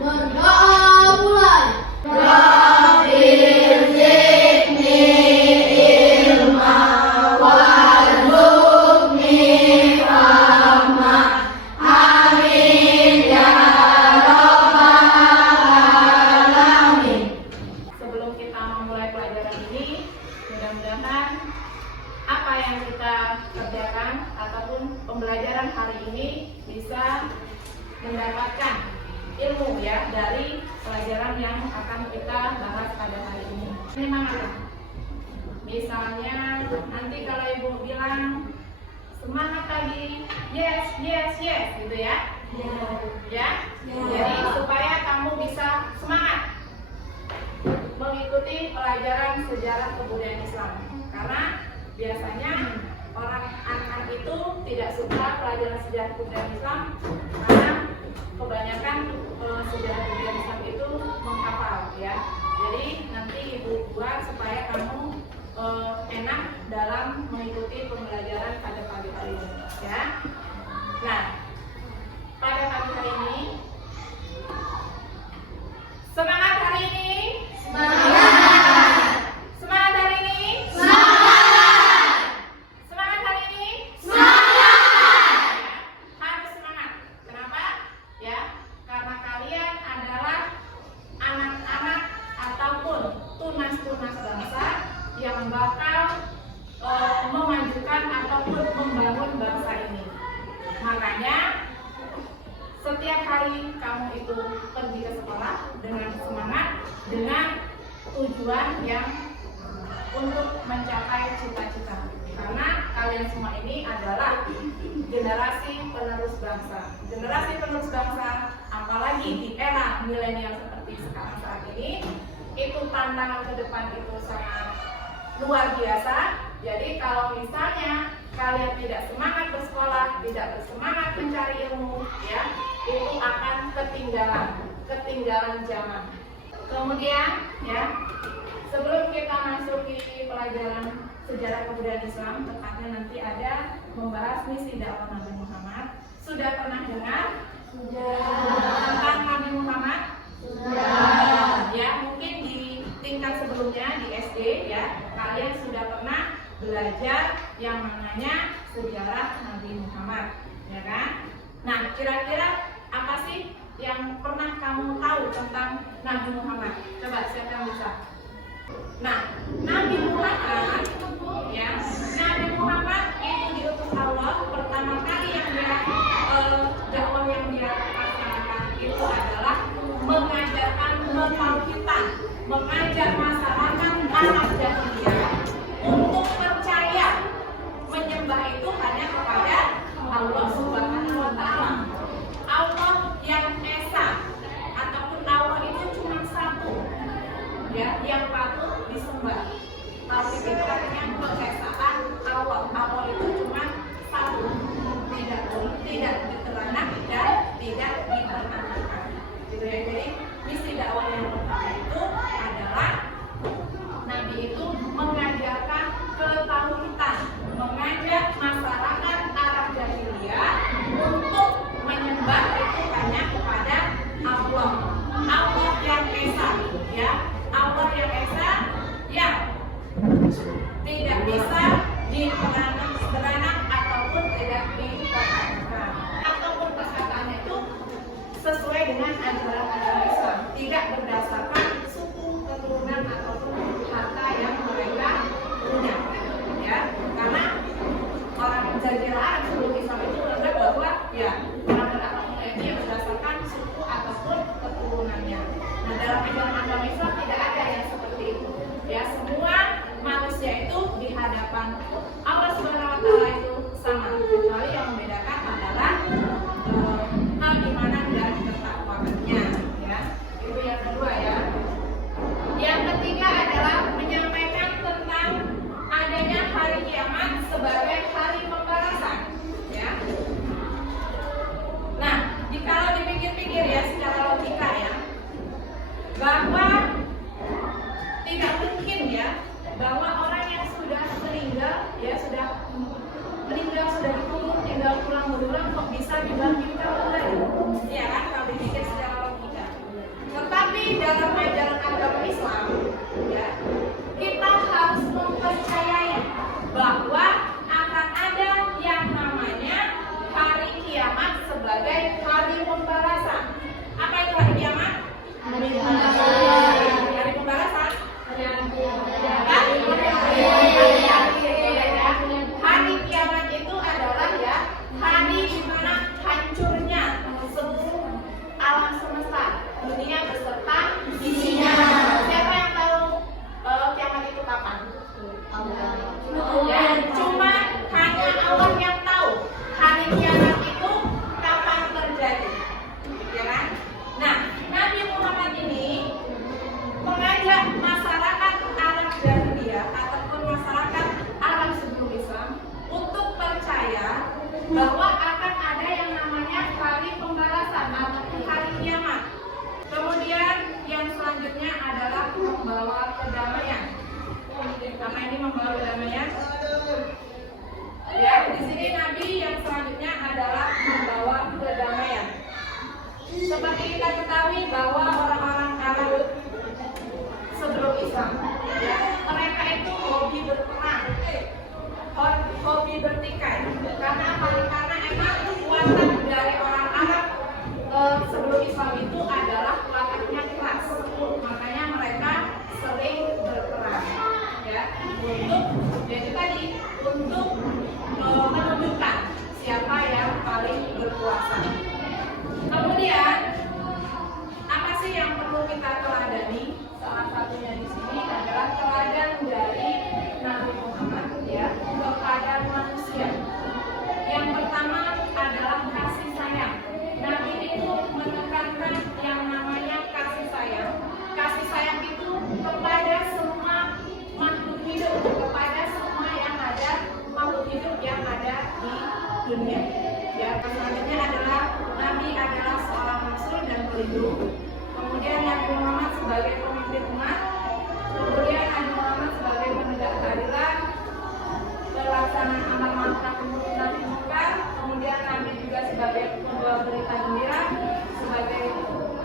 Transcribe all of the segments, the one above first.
Berdoa mulai. Sebelum kita memulai pelajaran ini, mudah-mudahan apa yang kita kerjakan ataupun pembelajaran hari ini bisa mendapatkan ilmu ya dari pelajaran yang akan kita bahas pada hari ini. Semangat. Misalnya nanti kalau ibu bilang semangat pagi, yes, yes, yes, gitu ya. Ya. Jadi supaya kamu bisa semangat mengikuti pelajaran sejarah kebudayaan Islam, karena biasanya orang anak itu tidak suka pelajaran sejarah kebudayaan Islam karena kebanyakan sejarah kebudayaan Islam itu menghafal ya. Jadi nanti ibu buat supaya kamu enak dalam mengikuti pembelajaran pada pagi hari ini ya. Nah, pada pagi hari ini semangat hari ini. Semangat hari ini. Semangat hari ini. Harus semangat. Kenapa? Ya, karena kalian adalah anak-anak ataupun tunas-tunas bangsa yang bakal memajukan ataupun membangun bangsa ini. Makanya setiap hari kamu itu pergi ke sekolah dengan semangat, dengan tujuan yang untuk mencapai cita-cita. Karena kalian semua ini adalah generasi penerus bangsa. Generasi penerus bangsa, apalagi di era milenial seperti sekarang saat ini, itu tantangan ke depan itu sangat luar biasa. Jadi kalau misalnya kalian tidak semangat bersekolah, tidak bersemangat mencari ilmu, ya, itu akan ketinggalan zaman. Kemudian, ya, sebelum kita masuk di pelajaran sejarah kebudayaan Islam, tepatnya nanti ada membahas misi dakwah Nabi Muhammad. Sudah pernah dengar? Tentang Nabi Muhammad? Ya, mungkin di tingkat sebelumnya di SD, ya, kalian sudah pernah belajar yang namanya sejarah Nabi Muhammad, ya kan? Nah, kira-kira apa sih yang pernah kamu tahu tentang Nabi Muhammad? Coba siapa yang bisa? Nah, Nabi Muhammad, ya, Nabi Muhammad itu diutus Allah pertama kali yang dia dakwah yang dia laksanakan itu adalah mengajarkan mentauhidkan, mengajak masyarakat anak jahiliyah untuk percaya menyembah itu hanya kepada Allah Subhanahu wa Ta'ala. Allah yang esa ataupun Allah itu cuma satu, ya, yang patut disembah. Tauhid itu artinya pengesaan Allah. Allah itu cuma satu, tidak diteranak dan tidak diteranak. Gitu ya. Jadi misi dakwah yang pertama itu adalah Nabi itu mengajarkan ketauhidan, mengajak masyarakat Arab jahiliyah untuk menyembah itu hanya kepada Allah. Allah yang esa, ya, Allah yang esa yang tidak bisa diperanak ataupun tidak diperanak, ataupun perkataannya itu sesuai dengan ajaran agama Islam, tidak berdasarkan suku, keturunan ataupun harta yang mereka punya, ya. Karena orang Jazirah Arab sebelum Islam itu menganggap bahwa ya orang beragama mulainya berdasarkan suku ataupun keturunannya. Nah, dalam ajaran agama Islam tidak ada yang seperti itu, ya. Semua manusia itu di hadapan Allah Subhanahu wa Ta'ala itu sama, kecuali yang membedakan adalah keimanan dan ketakwaannya, ya. Itu yang kedua, ya. Yang ketiga adalah menyampaikan tentang adanya hari kiamat sebagai hari pembalasan, ya. Nah, jikalau dipikir-pikir ya secara logika, ya, bahwa dalam ajaran agama Islam, ya, kita harus mempercayai bahwa akan ada yang namanya hari kiamat sebagai hari pembalasan. Apa itu hari kiamat? Hari pembalasan. Hari pembalasan. Hari kiamat itu adalah ya hari di mana hancurnya seluruh alam semesta, dunia beserta isinya. Siapa yang tahu kiamat itu kapan? Ya, cuma hanya Allah yang tahu hari kiamat itu kapan terjadi, ya kan? Nah, Nabi Muhammad ini mengajak masyarakat Arab Jahiliyah ataupun masyarakat Arab sebelum Islam untuk percaya bahwa akan ada yang namanya hari pembalasan ataupun hari kiamat. Kemudian yang selanjutnya adalah membawa kedamaian. Apa ini membawa kedamaian? Ya, di sini Nabi yang selanjutnya adalah membawa kedamaian. Seperti kita ketahui bahwa orang-orang Arab sebelum Islam, ya, mereka itu hobi berperang, hobi bertikai. Karena apa? Karena emang watak dari orang Arab sebelum Islam itu adalah wataknya keras. Makanya mereka sering berperang, ya, untuk menunjukkan siapa yang paling berkuasa. Kemudian apa sih yang perlu kita teladani? Salah satunya di sini adalah teladan dari Nabi Muhammad, ya, kepada manusia. Yang pertama adalah kasih sayang. Nabi itu menekankan yang namanya kasih sayang. Kasih sayang itu kepada semua makhluk hidup, kepada semua yang ada, makhluk hidup yang ada di dunia. Ya, selanjutnya adalah Nabi adalah seorang rasul dan pelindung. Kemudian Nabi Muhammad sebagai pemimpin umat. Kemudian Nabi Muhammad sebagai penegak keadilan, pelaksana amar ma'ruf nahi munkar. Kemudian Nabi juga sebagai pembawa berita gembira, sebagai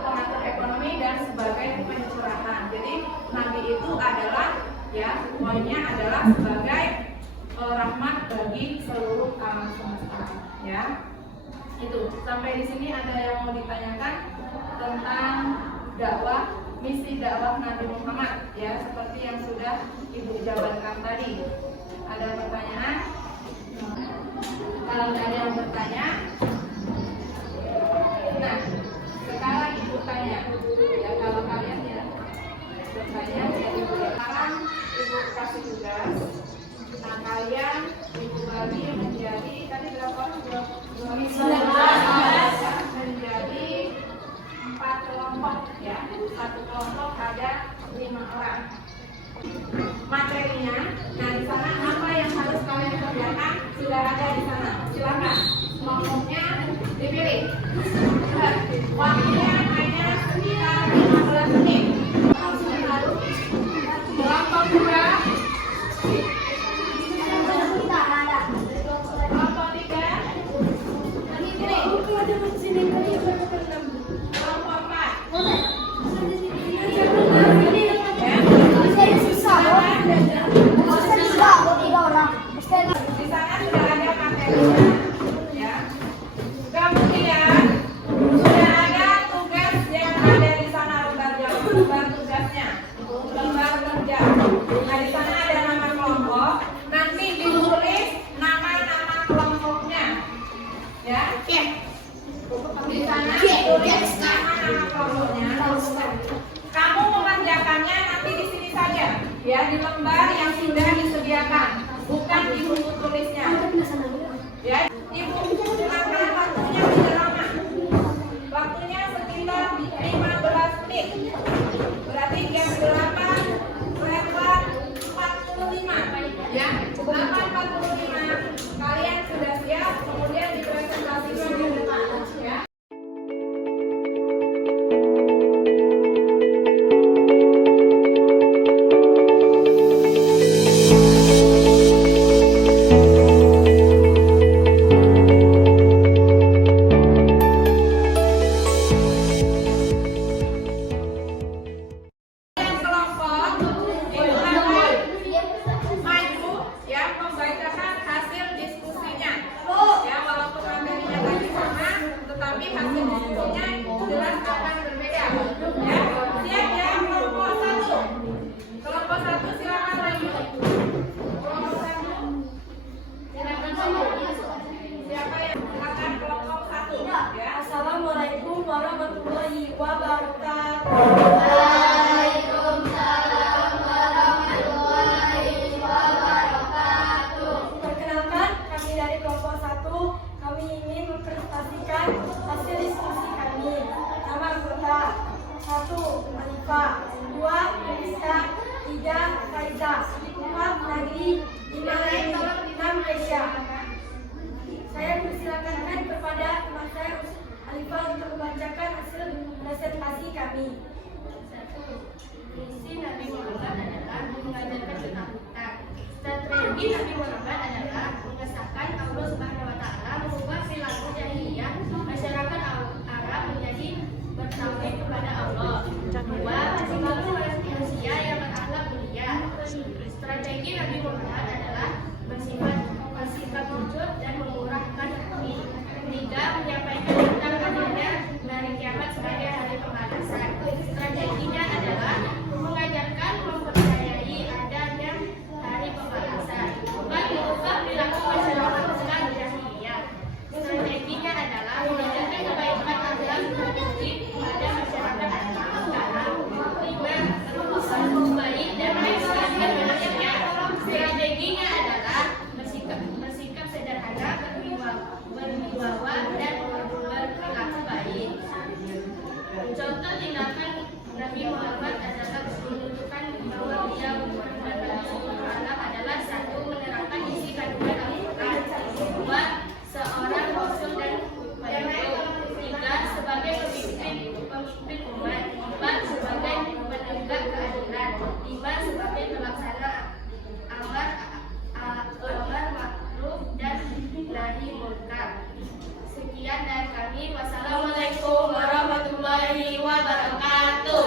pengatur ekonomi dan sebagai pencurahan. Jadi Nabi itu adalah, ya, poinnya adalah sebagai rahmat bagi seluruh alam semesta, ya. Itu sampai di sini ada yang mau ditanyakan tentang dakwah, misi dakwah Nabi Muhammad, ya, seperti yang sudah Ibu jabarkan tadi. Ada pertanyaan? Kalau ada yang bertanya, nah sekarang Ibu tanya, ya, kalau kalian tidak bertanya, ya Ibu sekarang Ibu kasih tugas. Nah, kalian Ibu bagi menjadi tadi berapa orang? 12 menjadi 4 kelompok, ya. Satu kelompok ada 5 orang. Materinya, nah di sana apa yang harus kalian kerjakan sudah ada di sana. Silakan kelompoknya dipilih. Waktunya hanya sekitar 15 menit. Kelompok 2. Kamu mengerjakannya nanti di sini saja, ya, di lembar yang sudah disediakan, bukan di buku tulisnya. Ya, Ibu silakan, waktunya tidak lama. Waktunya sekitar 15 menit. Berarti jam 8 lewat 45. Ya, 8.45 kalian sudah siap, kemudian dipresentasikan di depan, ya. Fa. 2. Nisa. 3. Faiza. 4. Nagri. 5. Eni. 6. Kesha. Saya persilakan kepada teman saya Alifah untuk membacakan hasil presentasi kami. 1. Misi Nabi Muhammad adalah mengajarkan ketakutan. Strategi Nabi Muhammad adalah mengesahkan Allah Subhanahu wa Ta'ala, mengubah perilaku jahiliyah masyarakat Arab menjadi bertauhid kepada Allah. 2. Membangun manusia yang berakhlak mulia. Strategi Nabi Muhammad adalah bersifat jujur dan memurahkan hati. 3. Menyampaikan tentang adanya hari kiamat sebagai hari pembalasan. Strateginya adalah mengajarkan mempercayai adanya hari pembalasan. 4. Mengubah perilaku masyarakat Islam jahiliyah. Strateginya adalah mengajarkan kebaikan akhlak budi pada masyarakat sekarang. 5. Baik dan mengislamkan manusia. Strateginya adalah bersikap sederhana, berwibawa dan berperilaku baik. Contoh tindakan Nabi Muhammad adalah menunjukkan bahwa dia benar-benar adalah 1. Menerapkan isi kandungan Al-Quran. 2. Seorang rasul dan penyembuh. 3. Sebagai pemimpin umat. 4. Sebagai penegak keadilan. 5. Sebagai pelaksana amar makruf dan nahi munkar. Sekian dari kami. Wassalamualaikum warahmatullahi wabarakatuh.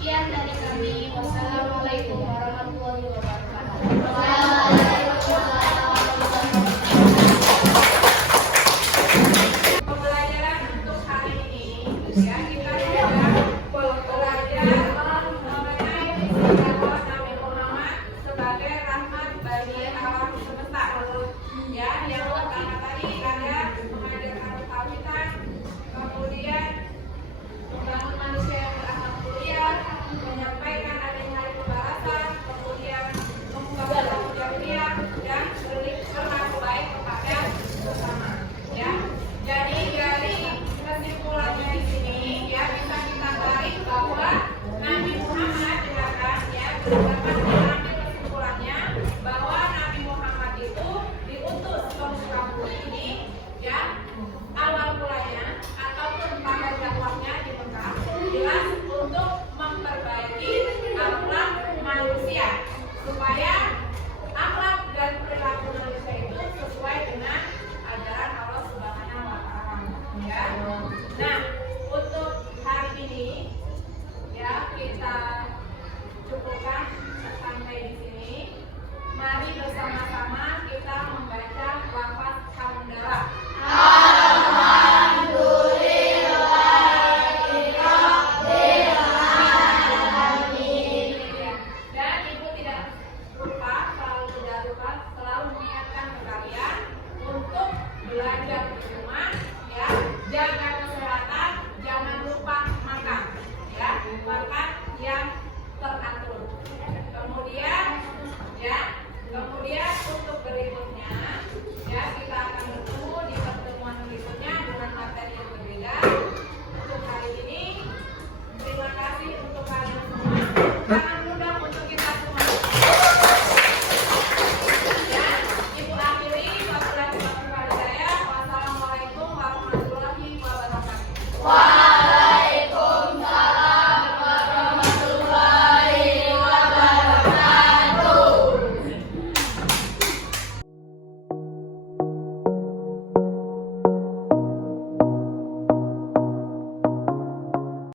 Sekian dari kami. Wassalamualaikum warahmatullahi wabarakatuh. Pembelajaran untuk hari ini ya, kita belajar mengenai sifat Nabi Muhammad sebagai rahmat bagi alam semesta. Ya, yang pertama tadi ada mengajarkan ketauhidan, kemudian membangun manusia yang berakhlak mulia, menyampaikan adanya hari pembalasan, kemudian membuka perilaku jahiliyah dan berlaku baik kepada sesama. Ya, jadi dari kesimpulannya di sini ya bisa kita tarik bahwa Nabi Muhammad ya berdasarkan